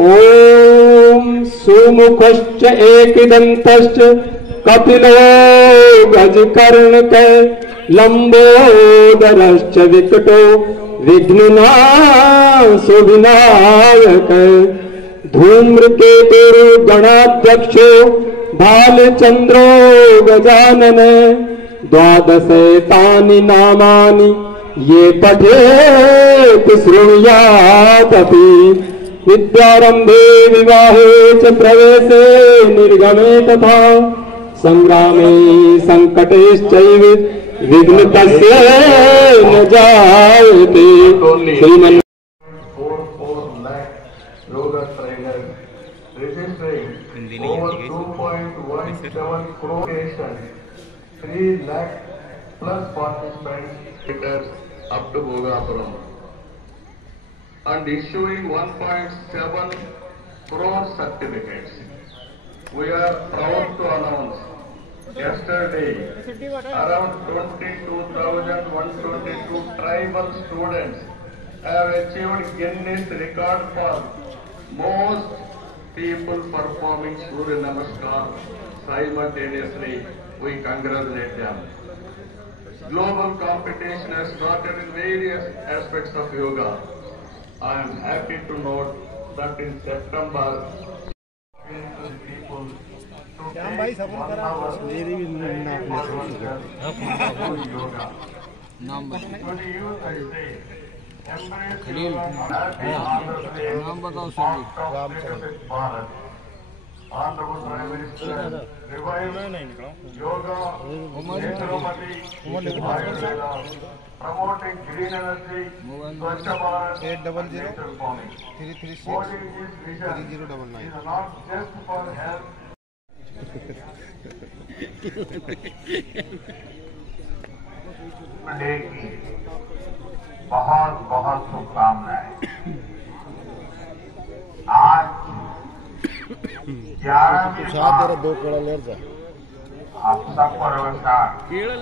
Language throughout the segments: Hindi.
ओम सुमुखश्च एकदन्तश्च कपिलो गजकर्णक लंबोदरश्च विकटो विघ्ननाशो विनायक धूम्रकेतुर् गणाध्यक्षो भालचंद्रो गजानन द्वादशेतानि नामानि ये पठेत् शृणुयादपि विद्यारंभे विवाहे च प्रवेशे निर्गमे तथा संग्रामे संकटेश्चैव विघ्न तस्य न जायते। श्रीमन् 4 lakh yoga trainers registering over 2.17 crore patients, 3 lakh plus participants up to Bhogapuram, and issuing 1.7 crore certificates. We are proud to announce yesterday around 22,122 tribal students have achieved Guinness record for most people performing Surya Namaskar simultaneously. We congratulate them. Global competition has started in various aspects of yoga. I am happy to note that in September, people to take 1 hour yoga. To the youth, I say, embrace yoga. Happy Andhra Pradesh, Visit Bharat. Honorable Prime Minister revives yoga, naturopathy, Ayurveda, promoting green energy, Swachh Bharat, and nature farming. Supporting this vision is not just for health. Day की बहुत बहुत शुभकामनाएं। आज 11वीं आप सबको नमस्कार। केड़ा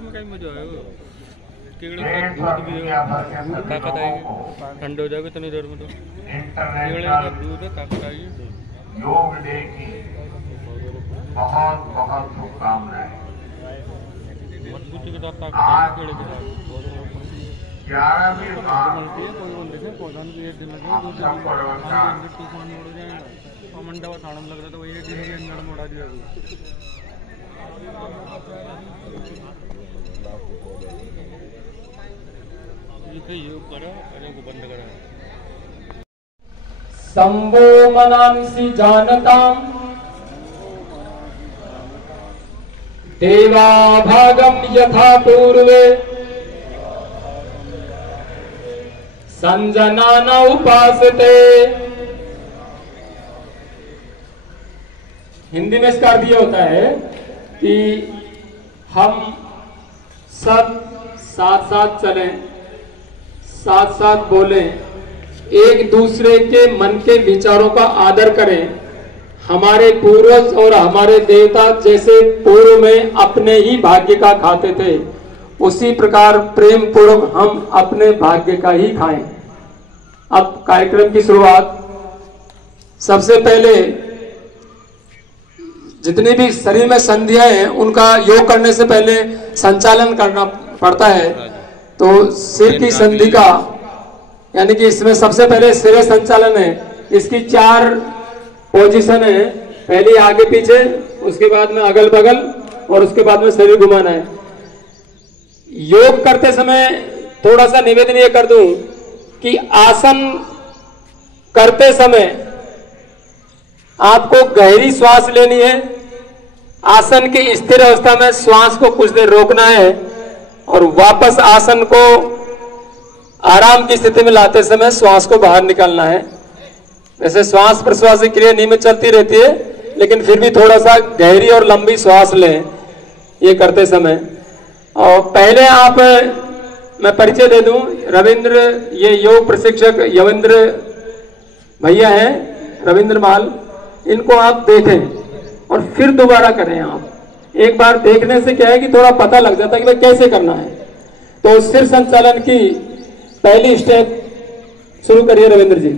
में कहीं मजा आएगा। केड़ा देश और दुनिया भर के सभी लोगों को ठंड हो जाएगा इतनी देर में तो इंटरनेशनल दूध है ताकत आएगी। योग डे की बहुत बहुत शुभकामनाएं। मजबूती के साथ ताकत आज आएगी केड़े के साथ 11वीं बार कोई बंदे से पौधा भी 1 दिन लगे 2 दिन सबको नमस्कार। तूफान उड़ जाएगा और मंडवा थाना में लग रहा था वही 1 दिन के अंदर मोड़ा दिया योग करो अरे को बंद करा संभो मनांसि जानताम् देवा भागम यथा पूर्वे संजना उपासते। हिंदी में इसका अर्थ ये होता है कि हम सब साथ साथ चलें, साथ साथ बोलें, एक दूसरे के मन के विचारों का आदर करें। हमारे पूर्वज और हमारे देवता जैसे पूर्व में अपने ही भाग्य का खाते थे, उसी प्रकार प्रेम पूर्वक हम अपने भाग्य का ही खाएं। अब कार्यक्रम की शुरुआत सबसे पहले जितनी भी शरीर में संधियां हैं उनका योग करने से पहले संचालन करना पड़ता है। तो सिर की संधि का यानी कि इसमें सबसे पहले सिर संचालन है। इसकी 4 पोजीशन है, पहली आगे पीछे, उसके बाद में अगल बगल और उसके बाद में शरीर घुमाना है। योग करते समय थोड़ा सा निवेदन ये कर दूं कि आसन करते समय आपको गहरी श्वास लेनी है। आसन की स्थिर अवस्था में श्वास को कुछ देर रोकना है और वापस आसन को आराम की स्थिति में लाते समय श्वास को बाहर निकालना है। वैसे श्वास प्रश्वास की क्रिया नियमित चलती रहती है, लेकिन फिर भी थोड़ा सा गहरी और लंबी श्वास लें ये करते समय। और पहले आप मैं परिचय दे दूं, रविंद्र, ये योग प्रशिक्षक यवेंद्र भैया हैं, रविंद्र माल, इनको आप देखें और फिर दोबारा करें। आप एक बार देखने से क्या है कि थोड़ा पता लग जाता है कि भाई कैसे करना है। तो सिर संचालन की पहली स्टेप शुरू करिए रविंद्र जी।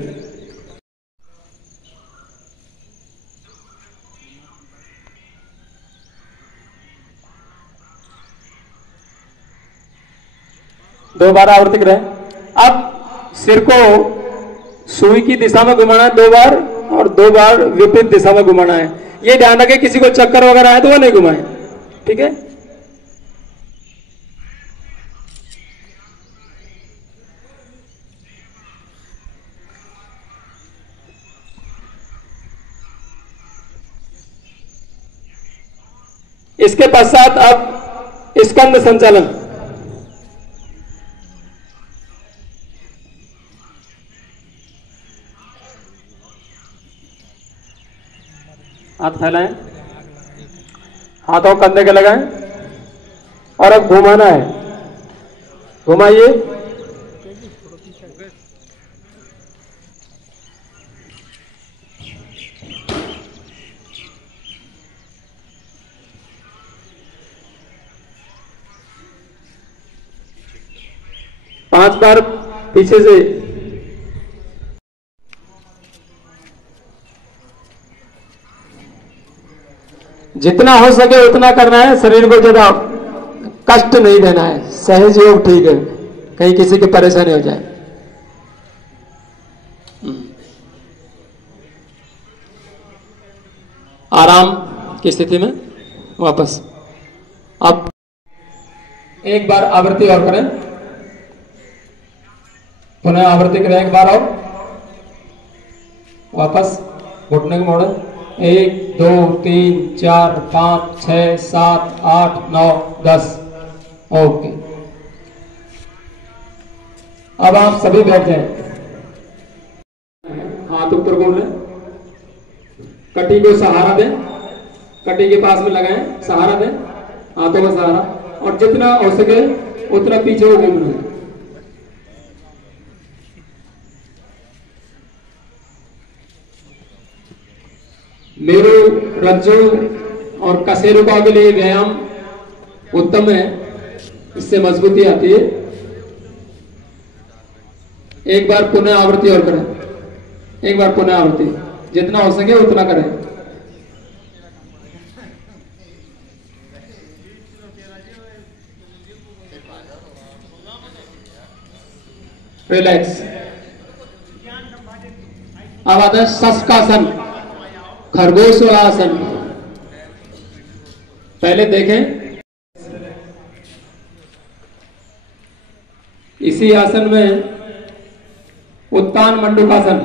दो बार आवर्ती करें। अब सिर को सुई की दिशा में घुमाना है 2 बार और 2 बार विपरीत दिशा में घुमाना है। ये ध्यान रखें किसी को चक्कर वगैरह आए तो वो नहीं घुमाए, ठीक है। इसके पश्चात अब स्कंद संचालन। हाथ फैलाएं, हाथों कंधे के लगाएं और अब घुमाना है। घुमाइए। पांच बार पीछे से। जितना हो सके उतना करना है, शरीर को ज्यादा कष्ट नहीं देना है। सहज योग ठीक है, कहीं किसी की परेशानी हो जाए। आराम की स्थिति में वापस। अब एक बार आवृत्ति और करें, पुनः आवृत्ति करें एक बार और वापस। घुटने को मोड़ें। 1 2 3 4 5 6 7 8 9 10। ओके, अब आप सभी बैठ जाएं। हाथ ऊपर कर लें, कटी को सहारा दें, कटी के पास में लगाएं, सहारा दें, हाथों का सहारा, और जितना हो सके उतना पीछे को घूमना है। मेरु, रज्जु और कशेरुका के लिए व्यायाम उत्तम है, इससे मजबूती आती है। एक बार पुनः आवृत्ति और करें, एक बार पुनः आवृत्ति, जितना हो सके उतना करें। रिलैक्स। अब आता है शशकासन, खरगोशवासन। पहले देखें, इसी आसन में उत्तान मंडूकासन।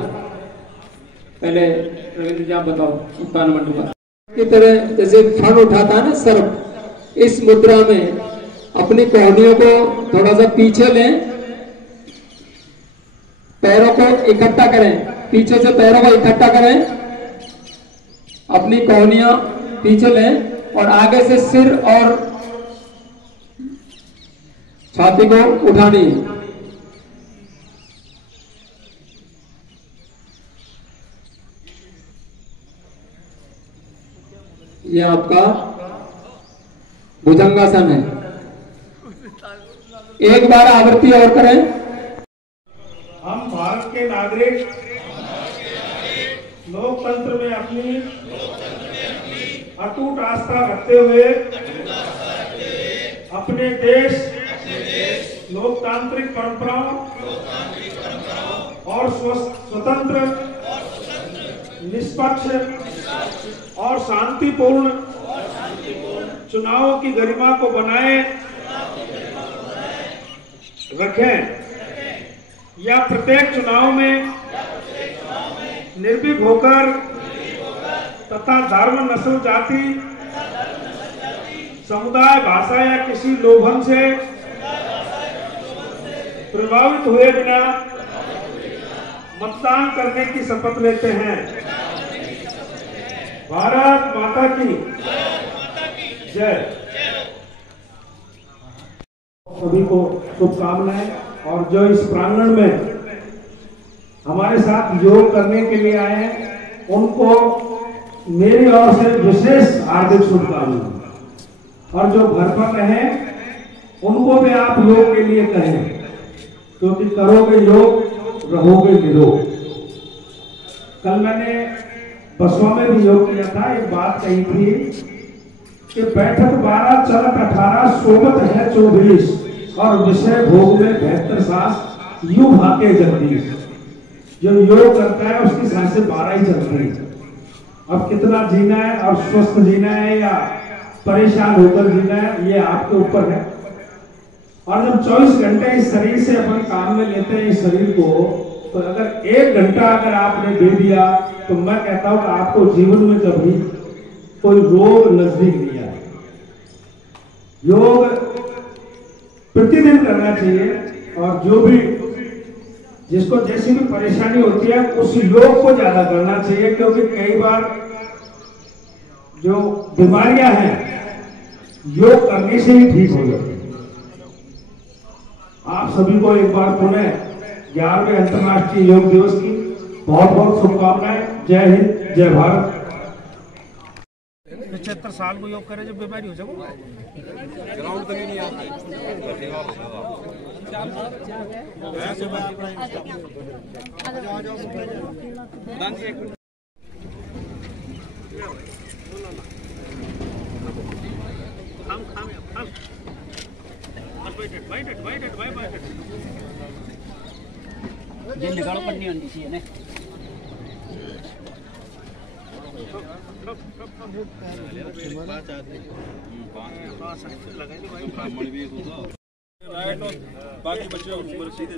पहले रविंद्र जी आप बताओ, उत्तान मंडूकासन की तरह जैसे फण उठाता है ना सर्प, इस मुद्रा में अपनी कोहनियों को थोड़ा सा पीछे लें, पैरों को इकट्ठा करें, पीछे से पैरों को इकट्ठा करें, अपनी कोहनियां पीछे लें और आगे से सिर और छाती को उठानी है। यह आपका भुजंगासन है। एक बार आवृत्ति और करें। हम भारत के नागरिक लोकतंत्र में अपनी अटूट आस्था रखते हुए अपने देश लोकतांत्रिक परंपराओं और स्वतंत्र, निष्पक्ष और शांतिपूर्ण चुनावों की गरिमा को बनाए रखें, या प्रत्येक चुनाव में निर्भीक होकर तथा धर्म, नस्ल, जाति, समुदाय, भाषा या किसी लोभन से प्रभावित हुए बिना मतदान करने की शपथ लेते हैं। भारत माता की जय। सभी को शुभकामनाएं, और जो इस प्रांगण में हमारे साथ योग करने के लिए आए हैं उनको मेरी ओर से विशेष हार्दिक शुभकामनाएं, और जो घर पर रहे उनको भी आप योग के लिए कहें, क्योंकि करोगे योग रहोगे निरोग। कल मैंने बसवा में भी योग किया था, एक बात कही थी कि बैठक 12 चलत 18 सोबत है 24 और विषय भोग में 72 सांस यूं भागे जगदीश। जो योग करता है उसकी सांसें 12 ही चलती है। अब कितना जीना है, अब स्वस्थ जीना है या परेशान होकर जीना है, ये आपके ऊपर है। और जब 24 घंटे इस शरीर से अपन काम में लेते हैं इस शरीर को, तो अगर 1 घंटा अगर आपने दे दिया तो मैं कहता हूं कि आपको जीवन में कभी कोई रोग नजदीक नहीं आए। योग प्रतिदिन करना चाहिए और जो भी जिसको जैसी भी परेशानी होती है उस योग को ज्यादा करना चाहिए, क्योंकि कई बार जो बीमारियां हैं योग करने से ही ठीक हो जाती है। आप सभी को एक बार पुनः 11वें अंतर्राष्ट्रीय योग दिवस की बहुत बहुत शुभकामनाएं। जय हिंद, जय भारत। 75 साल को योग करे जो बीमारी हो जाएगा ग्राउंड तक नहीं आते। निकालो पन्नी होनी चाहिए ना। बाकी बच्चों सीधे